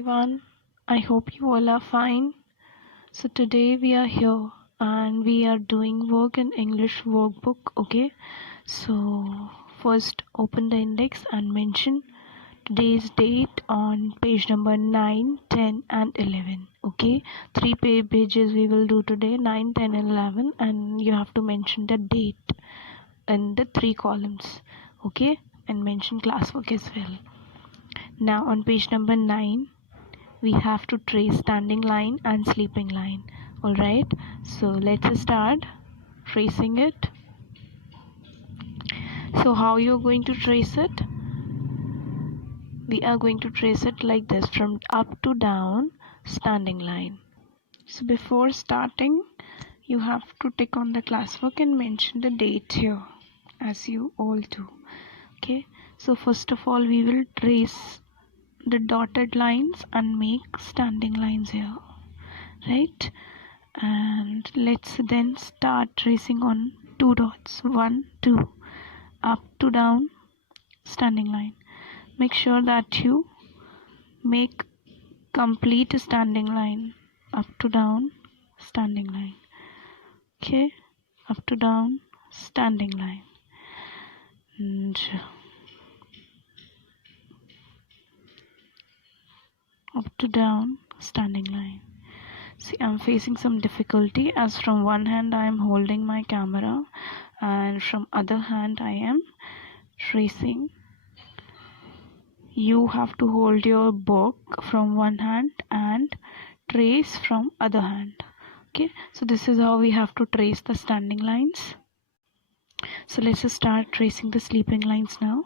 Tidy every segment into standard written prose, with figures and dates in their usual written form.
Everyone, I hope you all are fine. So today we are here and we are doing work in English workbook. Okay, so first open the index and mention today's date on page number 9, 10 and 11. Okay, three pages we will do today, 9, 10 and 11, and you have to mention the date in the three columns. Okay, and mention classwork as well. Now on page number 9 we have to trace standing line and sleeping line. Alright, so let's start tracing it. So how you're going to trace it? We are going to trace it like this, from up to down standing line. So before starting you have to tick on the classwork and mention the date here, as you all do. Okay, so first of all we will trace the dotted lines and make standing lines here, right? And let's then start tracing on two dots, 1, 2, up to down standing line. Make sure that you make complete standing line, up to down standing line. Okay, up to down standing line, and up to down standing line. See, I'm facing some difficulty, as from one hand I am holding my camera and from other hand I am tracing. You have to hold your book from one hand and trace from other hand. Okay, so this is how we have to trace the standing lines. So let's just start tracing the sleeping lines now.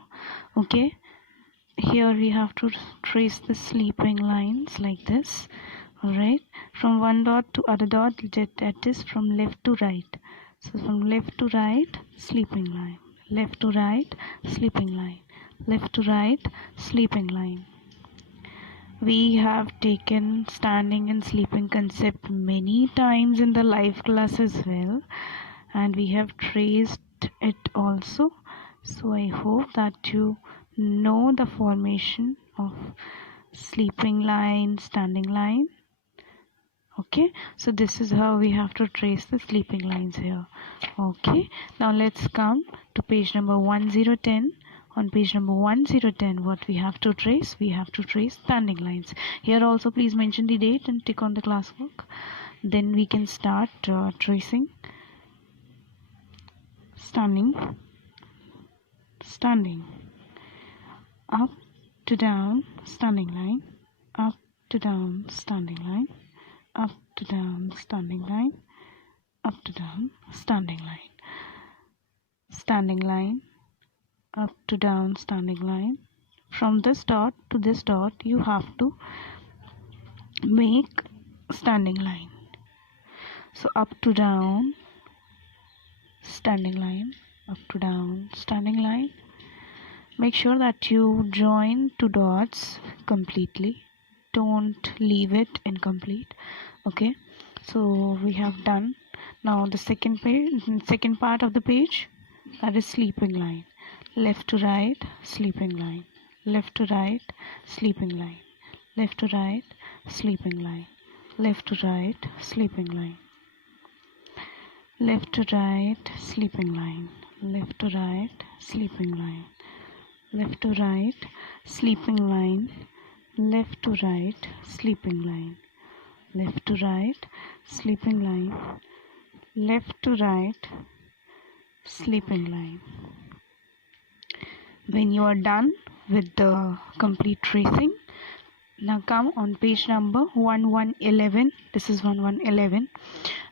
Okay, here we have to trace the sleeping lines like this. Alright, from one dot to other dot, that is from left to right. So from left to right, sleeping line, left to right, sleeping line, left to right, sleeping line. We have taken standing and sleeping concept many times in the live class as well, and we have traced it also. So I hope that you know the formation of sleeping line, standing line. Okay, so this is how we have to trace the sleeping lines here. Okay, now let's come to page number 1010. On page number 1010, what we have to trace? We have to trace standing lines. Here also please mention the date and tick on the classwork. Then we can start tracing standing, up to down standing line, up to down standing line, up to down standing line, up to down standing line, standing line, up to down standing line. From this dot to this dot you have to make standing line. So up to down standing line, up to down standing line. Make sure that you join two dots completely, don't leave it incomplete. Okay, so we have done. Now the second part of the page, that is sleeping line. Left to right, sleeping line, left to right, sleeping line, left to right, sleeping line, left to right, sleeping line, left to right, sleeping line, left to right, sleeping line, left to right, sleeping line, left to right, sleeping line, left to right, sleeping line, left to right, sleeping line. When you are done with the complete tracing, now come on page number 1111. This is 1111,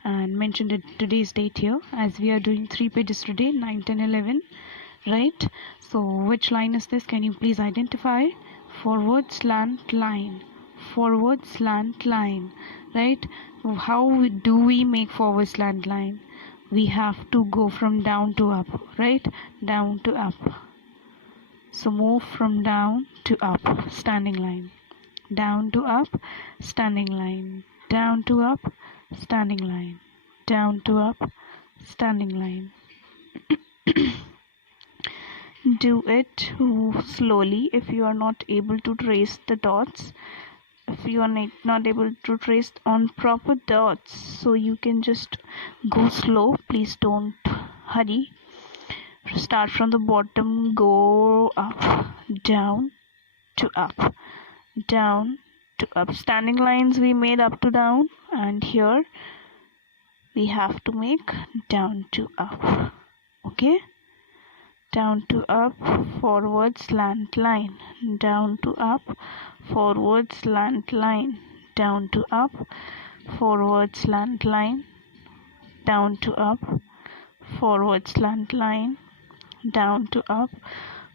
and mention today's date here, as we are doing 3 pages today, 9, 10, 11, right? So which line is this? Can you please identify? Forward slant line, forward slant line, right? How do we make forward slant line? We have to go from down to up, right? Down to up. So move from down to up, standing line, down to up, standing line, down to up, standing line, down to up, standing line. Do it slowly. If you are not able to trace the dots, if you are not able to trace on proper dots, so you can just go slow. Please don't hurry. Start from the bottom, go up, down to up, down to up. Standing lines we made up to down, and here we have to make down to up. Okay, down to up, forward slant line, down to up, forward slant line, down to up, forward slant line, down to up, forward slant line, down to up,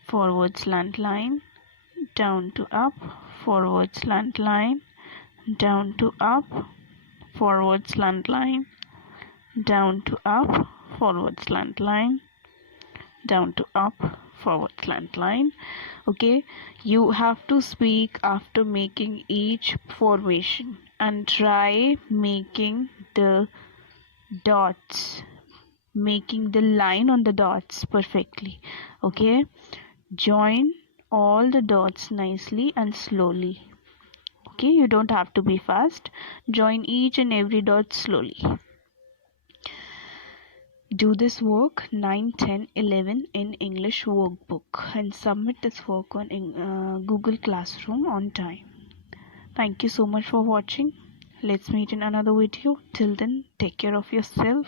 forward slant line, down to up, forward slant line, down to up, forward slant line, down to up, forward slant line, down to up, forward slant line. Okay, you have to speak after making each formation and try making the dots, making the line on the dots perfectly. Okay, join all the dots nicely and slowly. Okay, you don't have to be fast. Join each and every dot slowly. Do this work 9, 10, 11 in English workbook and submit this work on Google Classroom on time. Thank you so much for watching. Let's meet in another video. Till then, take care of yourself.